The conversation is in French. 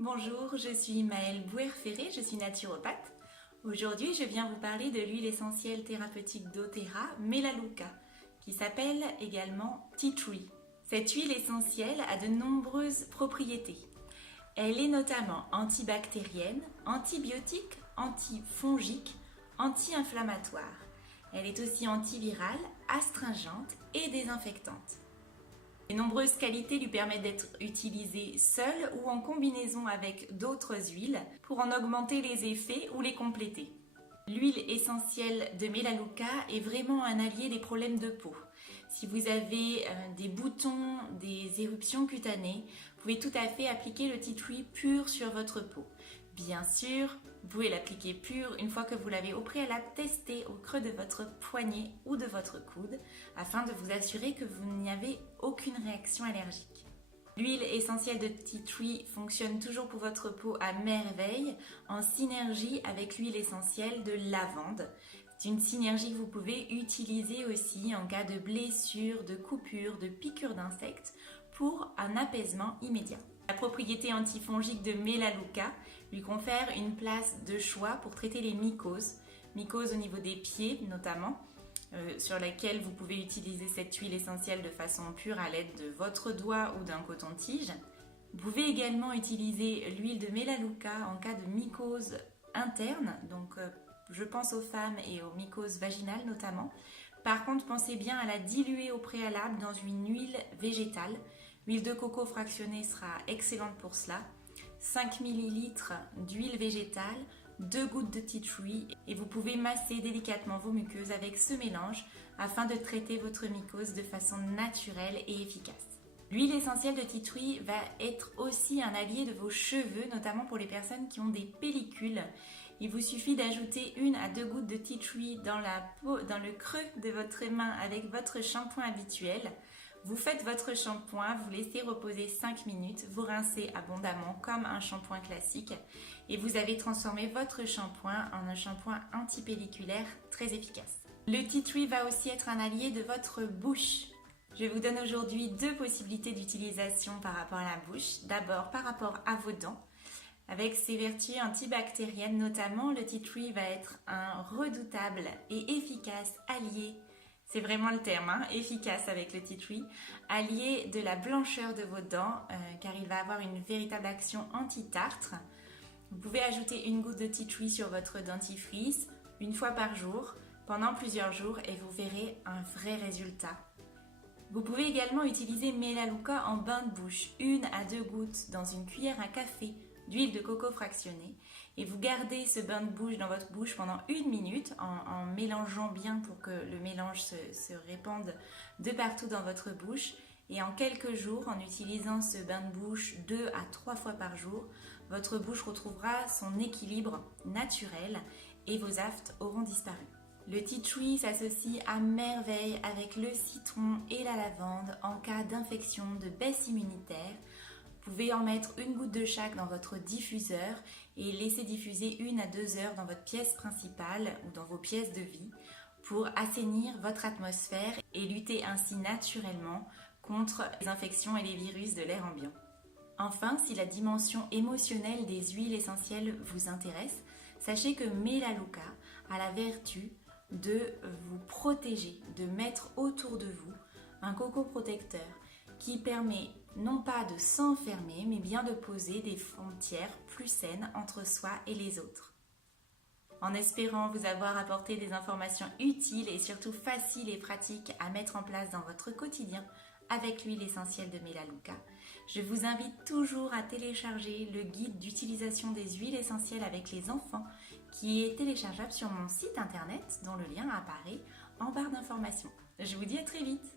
Bonjour, je suis Maëlle Bouer-Ferré, je suis naturopathe. Aujourd'hui, je viens vous parler de l'huile essentielle thérapeutique doTERRA Melaleuca, qui s'appelle également Tea Tree. Cette huile essentielle a de nombreuses propriétés. Elle est notamment antibactérienne, antibiotique, antifongique, anti-inflammatoire. Elle est aussi antivirale, astringente et désinfectante. Les nombreuses qualités lui permettent d'être utilisée seule ou en combinaison avec d'autres huiles pour en augmenter les effets ou les compléter. L'huile essentielle de Melaleuca est vraiment un allié des problèmes de peau. Si vous avez des boutons, des éruptions cutanées, vous pouvez tout à fait appliquer le tea tree pur sur votre peau. Bien sûr, vous pouvez l'appliquer pur une fois que vous l'avez au préalable testé au creux de votre poignet ou de votre coude afin de vous assurer que vous n'y avez aucune réaction allergique. L'huile essentielle de tea tree fonctionne toujours pour votre peau à merveille en synergie avec l'huile essentielle de lavande. C'est une synergie que vous pouvez utiliser aussi en cas de blessure, de coupure, de piqûre d'insectes pour un apaisement immédiat. La propriété antifongique de Melaleuca lui confère une place de choix pour traiter les mycoses au niveau des pieds notamment, sur laquelle vous pouvez utiliser cette huile essentielle de façon pure à l'aide de votre doigt ou d'un coton-tige. Vous pouvez également utiliser l'huile de Melaleuca en cas de mycose interne, donc je pense aux femmes et aux mycoses vaginales notamment. Par contre, pensez bien à la diluer au préalable dans une huile végétale. L'huile de coco fractionnée sera excellente pour cela. 5 ml d'huile végétale, 2 gouttes de tea tree et vous pouvez masser délicatement vos muqueuses avec ce mélange afin de traiter votre mycose de façon naturelle et efficace. L'huile essentielle de tea tree va être aussi un allié de vos cheveux, notamment pour les personnes qui ont des pellicules. Il vous suffit d'ajouter 1 à 2 gouttes de tea tree dans le creux de votre main avec votre shampoing habituel. Vous faites votre shampoing, vous laissez reposer 5 minutes, vous rincez abondamment comme un shampoing classique et vous avez transformé votre shampoing en un shampoing antipelliculaire très efficace. Le tea tree va aussi être un allié de votre bouche. Je vous donne aujourd'hui 2 possibilités d'utilisation par rapport à la bouche. D'abord par rapport à vos dents. Avec ses vertus antibactériennes notamment, le tea tree va être un redoutable et efficace allié. C'est vraiment le terme, efficace avec le tea tree, allié de la blancheur de vos dents, car il va avoir une véritable action anti-tartre. Vous pouvez ajouter 1 goutte de tea tree sur votre dentifrice 1 fois par jour, pendant plusieurs jours, et vous verrez un vrai résultat. Vous pouvez également utiliser Melaleuca en bain de bouche, 1 à 2 gouttes dans une cuillère à café d'huile de coco fractionnée et vous gardez ce bain de bouche dans votre bouche pendant 1 minute en mélangeant bien pour que le mélange se répande de partout dans votre bouche et en quelques jours, en utilisant ce bain de bouche 2 à 3 fois par jour, votre bouche retrouvera son équilibre naturel et vos aftes auront disparu. Le tea tree s'associe à merveille avec le citron et la lavande en cas d'infection, de baisse immunitaire. Vous pouvez en mettre 1 goutte de chaque dans votre diffuseur et laisser diffuser 1 à 2 heures dans votre pièce principale ou dans vos pièces de vie pour assainir votre atmosphère et lutter ainsi naturellement contre les infections et les virus de l'air ambiant. Enfin, si la dimension émotionnelle des huiles essentielles vous intéresse, sachez que Melaleuca a la vertu de vous protéger, de mettre autour de vous un coco protecteur qui permet non pas de s'enfermer, mais bien de poser des frontières plus saines entre soi et les autres. En espérant vous avoir apporté des informations utiles et surtout faciles et pratiques à mettre en place dans votre quotidien avec l'huile essentielle de Melaleuca, je vous invite toujours à télécharger le guide d'utilisation des huiles essentielles avec les enfants qui est téléchargeable sur mon site internet dont le lien apparaît en barre d'informations. Je vous dis à très vite!